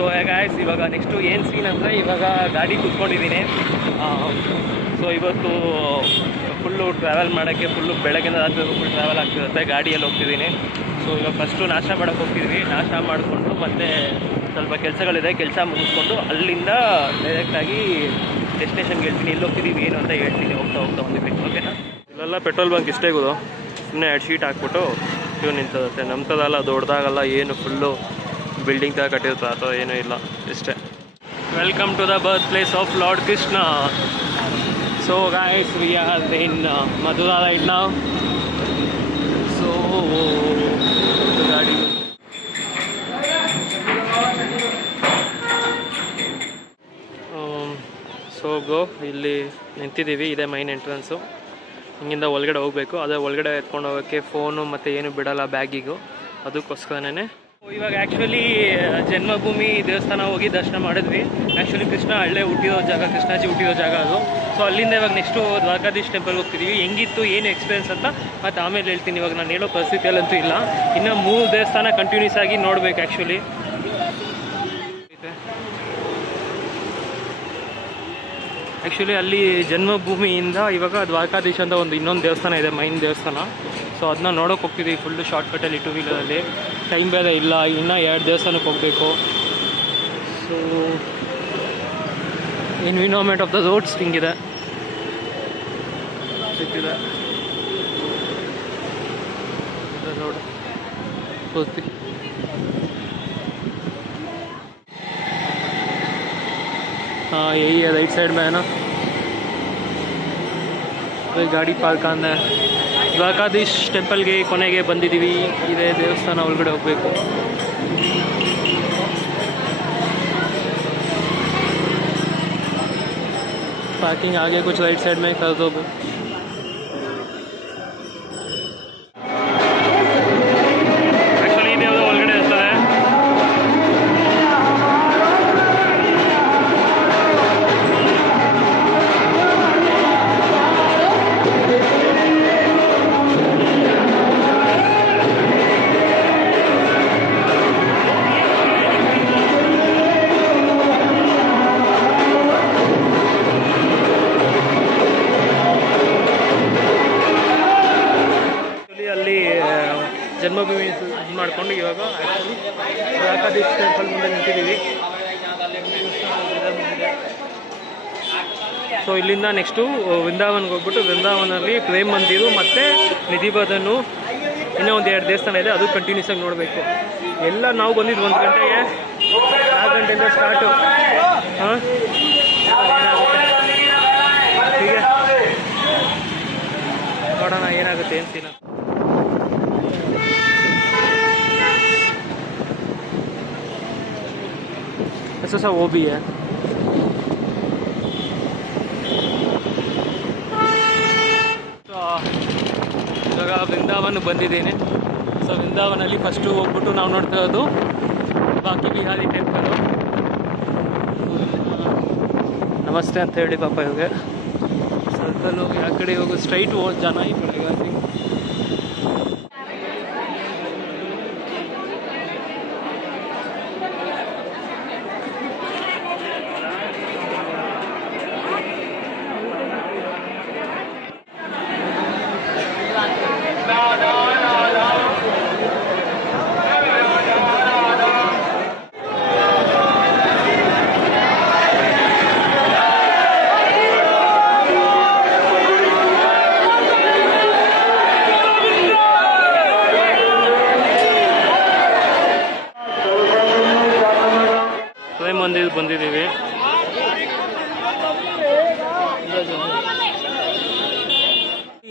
So guys ಇವಾಗ next ಏನು scene ಅಂದರೆ ಇವಾಗ ಗಾಡಿ ಕೂತ್ಕೊಂಡಿದ್ದೀನಿ. ಸೊ ಇವತ್ತು ಫುಲ್ಲು ಟ್ರಾವೆಲ್ ಮಾಡೋಕ್ಕೆ ಫುಲ್ಲು ಬೆಳಗ್ಗಿಂದ ರಾತ್ರಿ ಫುಲ್ ಟ್ರಾವೆಲ್ ಆಗ್ತಿರುತ್ತೆ, ಗಾಡಿಯಲ್ಲಿ ಹೋಗ್ತಿದ್ದೀನಿ. ಸೊ ಇವಾಗ ಫಸ್ಟು ನಾಷ್ಟ ಮಾಡೋಕ್ಕೆ ಹೋಗ್ತಿದ್ವಿ. ನಾಷ್ಟ ಮಾಡಿಕೊಂಡು ಮತ್ತೆ ಸ್ವಲ್ಪ ಕೆಲಸಗಳಿದೆ, ಕೆಲಸ ಮುಗಿಸ್ಕೊಂಡು ಅಲ್ಲಿಂದ ಡೈರೆಕ್ಟಾಗಿ ಡೆಸ್ಟಿನೇಷನ್ಗೆ ಹೇಳ್ತೀನಿ. ಎಲ್ಲಿ ಹೋಗ್ತಿದ್ದೀವಿ ಏನು ಅಂತ ಹೇಳ್ತೀನಿ ಹೋಗ್ತಾ ಹೋಗ್ತಾ ಬಂದಿದ್ವಿ. ಓಕೆನಾ? ಇಲ್ಲೆಲ್ಲ ಪೆಟ್ರೋಲ್ ಬಂಕ್ ಇಷ್ಟೇ ಇಗೋದು, ಸುಮ್ಮನೆ 2 ಶೀಟ್ ಹಾಕ್ಬಿಟ್ಟು ಇವು ನಿಂತರುತ್ತೆ. ನಮ್ತದಲ್ಲ, ದೊಡ್ಡದಾಗಲ್ಲ, ಏನು ಫುಲ್ಲು ಬಿಲ್ಡಿಂಗ್ ಥರ ಕಟ್ಟಿರುತ್ತೆ ಆ ಥರ ಏನೂ ಇಲ್ಲ, ಇಷ್ಟೇ. Welcome to the birth place of Lord Krishna. So guys, we are in Mathura right now. So ಗಾಡಿ ಇಲ್ಲಿ ನಿಂತಿದ್ದೀವಿ. ಇದೇ ಮೈನ್ ಎಂಟ್ರೆನ್ಸು. ಹಿಂಗಿಂದ ಒಳಗಡೆ ಹೋಗಬೇಕು. ಅದೇ ಒಳಗಡೆ ಎತ್ಕೊಂಡು ಹೋಗೋಕ್ಕೆ ಫೋನು ಮತ್ತು ಏನು ಬಿಡೋಲ್ಲ ಬ್ಯಾಗಿಗೂ, ಅದಕ್ಕೋಸ್ಕರನೇ. ಇವಾಗ ಆ್ಯಕ್ಚುಲಿ ಜನ್ಮಭೂಮಿ ದೇವಸ್ಥಾನ ಹೋಗಿ ದರ್ಶನ ಮಾಡಿದ್ವಿ. ಆ್ಯಕ್ಚುಲಿ ಕೃಷ್ಣ ಹಳ್ಳೆ ಹುಟ್ಟಿರೋ ಜಾಗ, ಕೃಷ್ಣಾಜಿ ಹುಟ್ಟಿರೋ ಜಾಗ ಅದು. ಸೊ ಅಲ್ಲಿಂದ ಇವಾಗ ನೆಕ್ಸ್ಟು ದ್ವಾರಕಾಧೀಶ್ ಟೆಂಪಲ್ಗೆ ಹೋಗ್ತಿದ್ದೀವಿ. ಹೆಂಗಿತ್ತು, ಏನು ಎಕ್ಸ್ಪೀರಿಯನ್ಸ್ ಅಂತ ಮತ್ತು ಆಮೇಲೆ ಹೇಳ್ತೀನಿ. ಇವಾಗ ನಾನು ಹೇಳೋ ಪರಿಸ್ಥಿತಿಯಲ್ಲಂತೂ ಇಲ್ಲ. ಇನ್ನು 3 ದೇವಸ್ಥಾನ ಕಂಟಿನ್ಯೂಸ್ ಆಗಿ ನೋಡಬೇಕು. ಆ್ಯಕ್ಚುಲಿ ಅಲ್ಲಿ ಜನ್ಮಭೂಮಿಯಿಂದ ಇವಾಗ ದ್ವಾರಕಾಧೀಶ್ ಅಂತ ಇನ್ನೊಂದು ದೇವಸ್ಥಾನ ಇದೆ, ಮೈನ್ ದೇವಸ್ಥಾನ. ಸೊ ಅದನ್ನ ನೋಡೋಕೆ ಹೋಗ್ತಿದ್ದೀವಿ ಫುಲ್ಲು ಶಾರ್ಟ್ಕಟ್ಟಲ್ಲಿ 2 ವೀಲರಲ್ಲಿ. ಟೈಮ್ ಬೇರೆ ಇಲ್ಲ, ಇನ್ನೂ 2 ದೇವಸ್ಥಾನಕ್ಕೆ ಹೋಗಬೇಕು. So environment of the roads ಹಿಂಗಿದೆ, ಸಿಕ್ಕಿದೆ ರೋಡ್ ಪೂರ್ತಿ. हाँ यही है राइट साइड में है ना, कोई ಗಾಡಿ ಪಾರ್ಕ್ ಅಂದೆ. ದ್ವಾರಕಾಧೀಶ್ ಟೆಂಪಲ್ಗೆ ಕೊನೆಗೆ ಬಂದಿದ್ದೀವಿ. ಇದೇ ದೇವಸ್ಥಾನ ಒಳಗಡೆ ಹೋಗಬೇಕು. पार्किंग आगे कुछ राइट साइड में कर दो. ಜನ್ಮಭೂಮಿ ಇದು ಮಾಡಿಕೊಂಡು ಇವಾಗ ಆ್ಯಕ್ಚುಲಿ ದ್ವಾರಕಾಧೀಶ್ ಟೆಂಪಲ್ ಮುಂದೆ ನಿಂತಿದ್ದೀವಿ. ಸೊ ಇಲ್ಲಿಂದ ನೆಕ್ಸ್ಟು ವೃಂದಾವನ್ಗೆ ಹೋಗ್ಬಿಟ್ಟು ವೃಂದಾವನಲ್ಲಿ ಪ್ರೇಮ್ ಮಂದಿರು ಮತ್ತು ನಿಧಿಬದನು ಇನ್ನೂ ಒಂದು 2 ದೇವಸ್ಥಾನ ಇದೆ, ಅದು ಕಂಟಿನ್ಯೂಸ್ ಆಗಿ ನೋಡಬೇಕು. ಎಲ್ಲ ನಾವು ಬಂದಿದ್ದು 1 ಗಂಟೆಗೆ, 4 ಗಂಟೆಯಿಂದ ಸ್ಟಾರ್ಟು. ಹಾಂ ಹೀಗೆ ನೋಡೋಣ ಏನಾಗುತ್ತೆ ಏನು ಸೀನ. ऐसा वो भी है. ಇವಾಗ ವೃಂದಾವನ್ ಬಂದಿದ್ದೇನೆ. ಸೊ ವೃಂದಾವನಲ್ಲಿ ಫಸ್ಟು ಹೋಗ್ಬಿಟ್ಟು ನಾವು ನೋಡ್ತಾ ಇರೋದು ಬಾಕಿ ಬಿಹಾರಿ ಟೆಂಪಲು. ನಮಸ್ತೆ ಅಂತ ಹೇಳಿ ಪಾಪ ಇವಾಗ ಸರ್ಕಲ್ ಹೋಗಿ ಆ ಕಡೆ ಹೋಗೋ ಸ್ಟ್ರೈಟ್ ಜನ ಈ ಕಡೆಗೆ. ಬಂದಿದ್ದೀವಿ.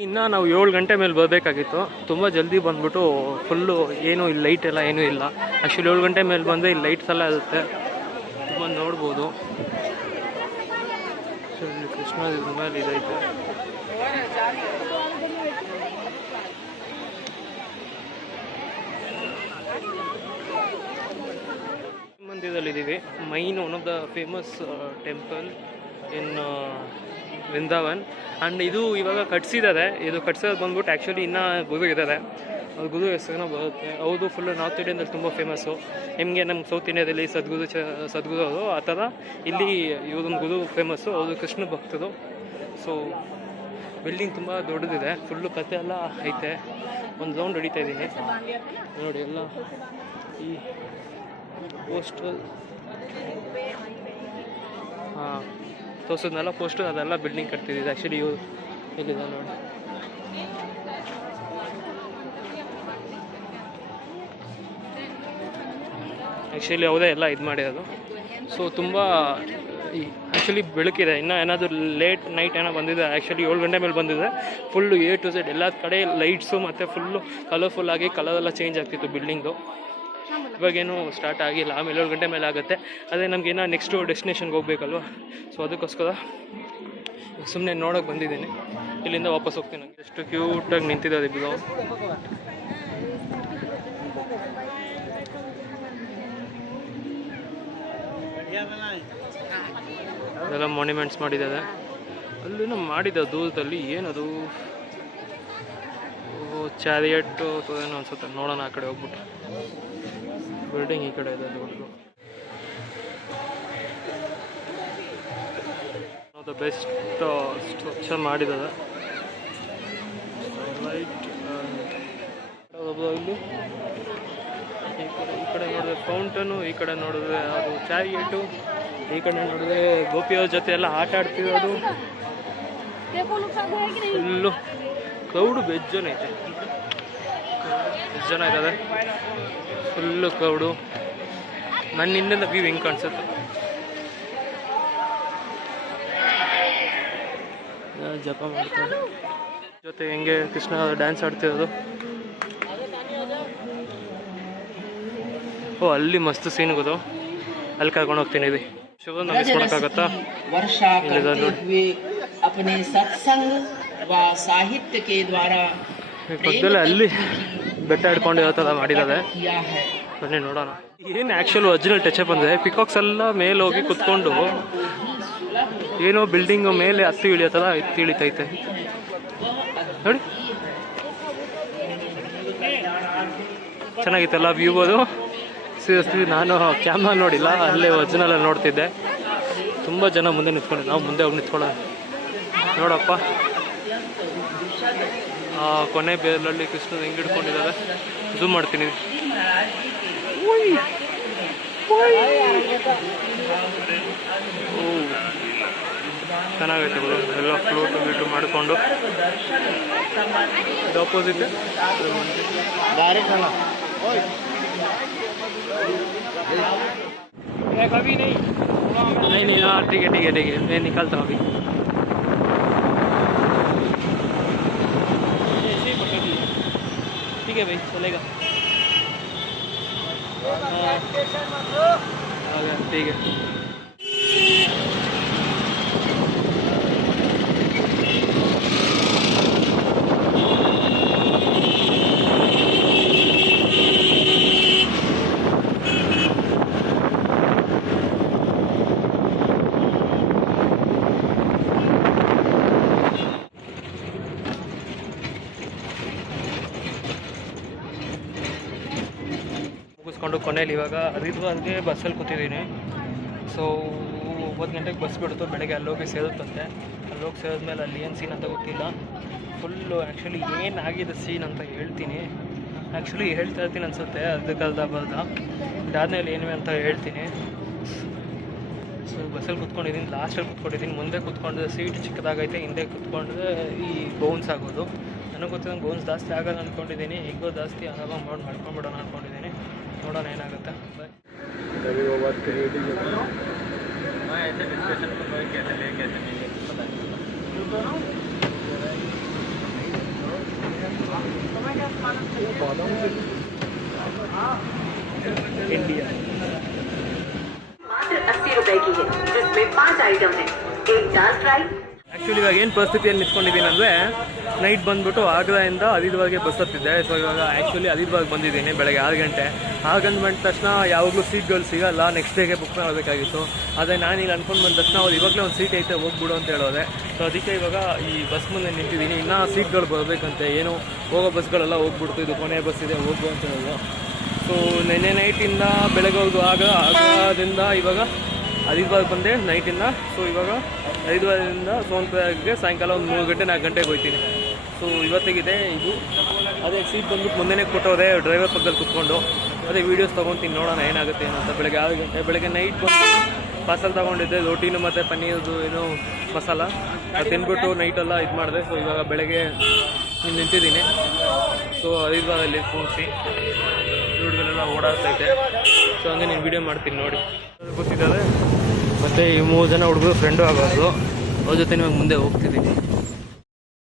ಇನ್ನು ನಾವು 7 ಗಂಟೆ ಮೇಲೆ ಬರಬೇಕಾಗಿತ್ತು. ತುಂಬ ಜಲ್ದಿ ಬಂದ್ಬಿಟ್ಟು ಫುಲ್ಲು ಏನು ಇಲ್ಲಿ ಲೈಟ್ ಎಲ್ಲ ಏನೂ ಇಲ್ಲ. ಆ್ಯಕ್ಚುಲಿ 7 ಗಂಟೆ ಮೇಲೆ ಬಂದರೆ ಇಲ್ಲಿ ಲೈಟ್ಸ್ ಎಲ್ಲ ಇರುತ್ತೆ, ತುಂಬ ನೋಡ್ಬೋದು. ಸೊ ಇಲ್ಲಿ ಕೃಷ್ಣ ಮೇಲೆ ಇದೈತೆ. ಮಂದಿರದಲ್ಲಿದ್ದೀವಿ. Main one of the famous temple in Vrindavan. And ಇದು ಇವಾಗ ಕಟ್ಸಿದ್ದಾರೆ. ಇದು ಕಟ್ಸೋದು ಬಂದ್ಬಿಟ್ಟು ಆ್ಯಕ್ಚುಲಿ ಇನ್ನೂ ಇದ್ದಾರೆ. ಅದು ಗುದು ಹೆಸರಿನ ಬರುತ್ತೆ. ಹೌದು, ಫುಲ್ಲು ನಾರ್ತ್ ಇಂಡಿಯನ್ದಲ್ಲಿ ತುಂಬ ಫೇಮಸ್ಸು. ನಿಮಗೆ ನಮ್ಮ ಸೌತ್ ಇಂಡಿಯಾದಲ್ಲಿ ಸದ್ಗುದು ಅದು ಆ ಥರ ಇಲ್ಲಿ ಇವರೊಂದು ಗುದು ಫೇಮಸ್ಸು. ಹೌದು, ಕೃಷ್ಣ ಭಕ್ತರು. ಸೊ ಬಿಲ್ಡಿಂಗ್ ತುಂಬ ದೊಡ್ಡದಿದೆ, ಫುಲ್ಲು ಕತೆ ಎಲ್ಲ ಐತೆ. ಒಂದು ರೌಂಡ್ ಹೊಡಿತಾ ಇದ್ದೀನಿ ನೋಡಿ. ಎಲ್ಲ ಈ ಪೋಸ್ಟಲ್ ಹಾಂ ತೋರಿಸಿದ್ನೆಲ್ಲ ಪೋಸ್ಟು, ಅದೆಲ್ಲ ಬಿಲ್ಡಿಂಗ್ ಕಟ್ತಿದ್ದಿದೆ. ಆ್ಯಕ್ಚುಲಿ ಇವು ಇಲ್ಲಿದೆ ನೋಡಿ. ಆ್ಯಕ್ಚುಲಿ ಯಾವುದೇ ಎಲ್ಲ ಇದು ಮಾಡಿರೋದು. ಸೊ ತುಂಬ ಆ್ಯಕ್ಚುಲಿ ಬೆಳಕಿದೆ. ಇನ್ನು ಏನಾದರೂ ಲೇಟ್ ನೈಟ್ ಏನೋ ಬಂದಿದೆ, ಆ್ಯಕ್ಚುಲಿ 7 ಗಂಟೆ ಮೇಲೆ ಬಂದಿದೆ. ಫುಲ್ಲು A to Z ಎಲ್ಲ ಕಡೆ ಲೈಟ್ಸು ಮತ್ತು ಫುಲ್ಲು ಕಲರ್ಫುಲ್ಲಾಗಿ ಕಲರೆಲ್ಲ ಚೇಂಜ್ ಆಗ್ತಿತ್ತು ಬಿಲ್ಡಿಂಗು. ಇವಾಗೇನು ಸ್ಟಾರ್ಟ್ ಆಗಿಲ್ಲ, ಆಮೇಲೆ 7 ಗಂಟೆ ಮೇಲೆ ಆಗುತ್ತೆ. ಅದೇ ನಮಗೇನೋ ನೆಕ್ಸ್ಟು ಡೆಸ್ಟಿನೇಷನ್ಗೆ ಹೋಗ್ಬೇಕಲ್ವ, ಸೊ ಅದಕ್ಕೋಸ್ಕರ ಸುಮ್ಮನೆ ನೋಡೋಕೆ ಬಂದಿದ್ದೀನಿ. ಇಲ್ಲಿಂದ ವಾಪಸ್ ಹೋಗ್ತೀನಿ. ನನಗೆ ಎಷ್ಟು ಕ್ಯೂಟಾಗಿ ನಿಂತಿದ್ದಾರೆ ಇಬ್ಬರು. ಇದೆಲ್ಲ ಮಾನ್ಯುಮೆಂಟ್ಸ್ ಮಾಡಿದ್ದಾರೆ. ಅಲ್ಲಿನೂ ಮಾಡಿದ ದೂರದಲ್ಲಿ ಏನದು ಚಾರಿಯಟ್ ಏನೋ ಅನ್ಸುತ್ತೆ. ನೋಡೋಣ ಆ ಕಡೆ ಹೋಗ್ಬಿಟ್ಟು. ಬಿಲ್ಡಿಂಗ್ ಈ ಕಡೆ ಇದೆ ದೊಡ್ಡದು. ಅದು ಬೆಸ್ಟ್ ಸ್ಟ್ರಕ್ಚರ್ ಮಾಡಿದ್ದಾರೆ. ಲೈಟ್ ಇಲ್ಲಿ ಈ ಕಡೆ ನೋಡಿದ್ರೆ ಫೌಂಟನು, ಈ ಕಡೆ ನೋಡಿದ್ರೆ ಅದು ಚಾರಿಯೇಟು, ಈ ಕಡೆ ನೋಡಿದ್ರೆ ಗೋಪಿಯವ್ರ ಜೊತೆ ಎಲ್ಲ ಆಟ ಆಡ್ತಿರೋದು. ಫುಲ್ಲು ಕ್ರೌಡು ಬೆಜ್ಜನ ಐತೆ, ಎಷ್ಟು ಜನ ಇದ್ದಾರೆ. Full crowd. ನನ್ನ ಹಿಂದೆಲ್ಲ ವ್ಯೂ ಹೆಂಗೆ ಕಾಣಿಸುತ್ತೆ. ಜಪ ಮಾಡ್ತಾರೆ ಜೊತೆ ಹೆಂಗೆ ಕೃಷ್ಣ ಡ್ಯಾನ್ಸ್ ಆಡ್ತಿರೋದು. ಓ, ಅಲ್ಲಿ ಮಸ್ತ್ ಸೀನ್ ಗೊತ್ತು, ಅಲ್ಲಿ ಕರ್ಕೊಂಡು ಹೋಗ್ತೀನಿ. ಇದು ಶಿವ ಮಿಸ್ ಮಾಡೋಕ್ಕಾಗತ್ತಾ? ಪಕ್ಕದಲ್ಲೇ ಅಲ್ಲಿ ಬೆಟ್ಟ ಹಿಡ್ಕೊಂಡಿರೋ ಥರ ಮಾಡಿದ್ದಾರೆ. ಬನ್ನಿ ನೋಡೋಣ. ಏನು ಆ್ಯಕ್ಚುಲ್ ಒರಿಜಿನಲ್ ಟಚಪ್ ಅಂದರೆ ಪಿಕಾಕ್ಸ್ ಎಲ್ಲ ಮೇಲೆ ಹೋಗಿ ಕುತ್ಕೊಂಡು ಏನೋ ಬಿಲ್ಡಿಂಗು ಮೇಲೆ ಹತ್ತಿ ಇಳಿಯೋ ಥರ ಇಳಿತೈತೆ ನೋಡಿ. ಚೆನ್ನಾಗಿತ್ತಲ್ಲ ವ್ಯೂ ಅದು. ಸೀರಿಯಸ್ಲಿ ನಾನು ಕ್ಯಾಮ್ರಾ ನೋಡಿಲ್ಲ, ಅಲ್ಲೇ ಒರಿಜಿನಲಲ್ಲಿ ನೋಡ್ತಿದ್ದೆ. ತುಂಬ ಜನ ಮುಂದೆ ನಿಂತ್ಕೊಂಡಿದ್ದೆ, ನಾವು ಮುಂದೆ ಹೋಗಿ ನಿಂತ್ಕೊಳ್ಳೋಣ. ನೋಡಪ್ಪ, ಕೊನೆ ಬೇರಲ್ಲಿ ಕೃಷ್ಣ ಹೆಂಗೆ ಹಿಡ್ಕೊಂಡಿದ್ದಾರೆ. ಝೂಮ್ ಮಾಡ್ತೀನಿ. ಚೆನ್ನಾಗೈತೆ ಗುರು, ಎಲ್ಲ ಫ್ಲೋಟು ಗೀಟು ಮಾಡಿಕೊಂಡು. ಇದು ಅಪೋಸಿಟ್ अभी नहीं हाँ ठीक है मैं निकलता हूँ अभी. ठीक है भाई, चलेगा. ठीक है. ಮುಗಿಸ್ಕೊಂಡು ಕೊನೆಯಲ್ಲಿ ಇವಾಗ ಹರಿದ್ವಾರ್ಗೆ ಬಸ್ಸಲ್ಲಿ ಕೂತಿದ್ದೀನಿ. ಸೊ 9 ಗಂಟೆಗೆ ಬಸ್ ಬಿಡ್ತು, ಬೆಳಗ್ಗೆ ಅಲ್ಲೋಗಿ ಸೇರುತ್ತಂತೆ. ಅಲ್ಲೋಗಿ ಸೇರಿದ್ಮೇಲೆ ಅಲ್ಲಿ ಏನು ಸೀನ್ ಅಂತ ಗೊತ್ತಿಲ್ಲ. ಫುಲ್ಲು ಆ್ಯಕ್ಚುಲಿ ಏನಾಗಿದೆ ಸೀನ್ ಅಂತ ಹೇಳ್ತೀನಿ. ಆ್ಯಕ್ಚುಲಿ ಹೇಳ್ತಾ ಇರ್ತೀನಿ ಅನಿಸುತ್ತೆ, ಅದಕ್ಕಲ್ದ ಬರ್ದ. ಇದಾದ್ಮೇಲೆ ಏನು ಅಂತ ಹೇಳ್ತೀನಿ. ಸೊ ಬಸ್ಸಲ್ಲಿ ಕೂತ್ಕೊಂಡಿದ್ದೀನಿ, ಲಾಸ್ಟಲ್ಲಿ ಕೂತ್ಕೊಂಡಿದ್ದೀನಿ. ಮುಂದೆ ಕೂತ್ಕೊಂಡ್ರೆ ಸೀಟ್ ಚಿಕ್ಕದಾಗೈತೆ, ಹಿಂದೆ ಕೂತ್ಕೊಂಡ್ರೆ ಈ ಬೌನ್ಸ್ ಆಗೋದು. ನನಗೆ ಗೊತ್ತಿದ್ದಂಗೆ ಬೌನ್ಸ್ ಜಾಸ್ತಿ ಆಗೋದು ಅಂದ್ಕೊಂಡಿದ್ದೀನಿ. ಹೇಗೋ ಜಾಸ್ತಿ ಆರಾಮಾಗಿ ಮಾಡ್ಕೊಂಡ್ಬಿಡೋಣ ಅಂದ್ಕೊಂಡಿದ್ದೀನಿ. ನೋಡೋಣ ಏನಾಗುತ್ತೆ. इंडिया मात्र 80 रुपए की है, जिसमें 5 आइटम है. एक दाल फ्राई, ಆ್ಯಕ್ಚುಲಿ ಇವಾಗ ಏನು ಪರಿಸ್ಥಿತಿಯಲ್ಲಿ ನಿಂತ್ಕೊಂಡಿದ್ದೀನಿ ಅಂದರೆ ನೈಟ್ ಬಂದುಬಿಟ್ಟು ಆಗ್ರಾದಿಂದ ಹರಿದ್ವಾರ್ಗೆ ಬಸ್ ಹತ್ತಿದ್ದೆ. ಸೊ ಇವಾಗ ಆ್ಯಕ್ಚುಲಿ ಹರಿದ್ವಾರ್ಗೆ ಬಂದಿದ್ದೀನಿ ಬೆಳಗ್ಗೆ 6 ಗಂಟೆ. 6 ಗಂಟೆ ಬಂದ ತಕ್ಷಣ ಯಾವಾಗಲೂ ಸೀಟ್ಗಳು ಸಿಗೋಲ್ಲ, ನೆಕ್ಸ್ಟ್ ಡೇಗೆ ಬುಕ್ ಮಾಡಬೇಕಾಗಿತ್ತು. ಆದರೆ ನಾನು ಇಲ್ಲಿ ಅನ್ಕೊಂಡು ಬಂದ ತಕ್ಷಣ ಅವ್ರು ಇವಾಗಲೇ ಒಂದು ಸೀಟ್ ಐತೆ ಹೋಗ್ಬಿಡು ಅಂತ ಹೇಳೋದೆ. ಸೊ ಅದಕ್ಕೆ ಇವಾಗ ಈ ಬಸ್ ಮುಂದೆ ನಿಂತಿದ್ದೀನಿ. ಇನ್ನೂ ಸೀಟ್ಗಳು ಬರಬೇಕಂತೆ, ಏನೋ ಹೋಗೋ ಬಸ್ಗಳೆಲ್ಲ ಹೋಗ್ಬಿಡ್ತು, ಇದು ಕೊನೆಯ ಬಸ್ ಇದೆ ಹೋಗು ಅಂತ ಹೇಳೋದು. ಸೊ ನೆನ್ನೆ ನೈಟಿಂದ ಬೆಳಗ್ಗೆ ಆಗದಿಂದ ಇವಾಗ ಹರಿದ್ವಾರ್ಗೆ ಬಂದೆ ನೈಟಿಂದ. ಸೊ ಇವಾಗ ಹರಿದ್ವಾರದಿಂದ ಸೋನ್ಪುರ್ಗೆ ಸಾಯಂಕಾಲ ಒಂದು 3 ಗಂಟೆ 4 ಗಂಟೆಗೆ ಹೋಗ್ತೀನಿ. ಸೊ ಇವತ್ತಿಗಿದೆ ಇದು. ಅದೇ ಸೀಟ್ ಬಂದ್ಬಿಟ್ಟು ಮುಂದೆನೇ ಕೊಟ್ಟವ್ರೆ ಡ್ರೈವರ್ ಪಕ್ಕದಲ್ಲಿ ಕುತ್ಕೊಂಡು. ಅದೇ ವೀಡಿಯೋಸ್ ತೊಗೊತೀನಿ, ನೋಡೋಣ ಏನಾಗುತ್ತೆ ಏನಂತ. ಬೆಳಗ್ಗೆ 6 ಗಂಟೆ ಬೆಳಗ್ಗೆ ನೈಟ್ ಬಂದು ಪಾರ್ಸಲ್ ತೊಗೊಂಡಿದ್ದೆ, ರೋಟಿನು ಮತ್ತು ಪನ್ನೀರ್ದು ಏನೋ ಮಸಾಲ ಅದು ತಿಂದ್ಬಿಟ್ಟು ನೈಟೆಲ್ಲ ಇದು ಮಾಡಿದೆ. ಸೊ ಇವಾಗ ಬೆಳಗ್ಗೆ ನಿಂತಿದ್ದೀನಿ. ಸೊ ಹರಿದ್ವಾರದಲ್ಲಿ ಕೂರಿಸಿ ರೋಡ್ಗಳೆಲ್ಲ ಓಡಾಡ್ತೈತೆ. ಸೊ ಹಂಗೆ ನೀನು ವೀಡಿಯೋ ಮಾಡ್ತೀನಿ ನೋಡಿ. ಗೊತ್ತಿದ್ದಾರೆ ಮತ್ತು ಈ 3 ಜನ ಹುಡುಗರು ಫ್ರೆಂಡು ಆಗೋದು, ಅವ್ರ ಜೊತೆ ನಿಮಗೆ ಮುಂದೆ ಹೋಗ್ತಿದ್ದೀನಿ.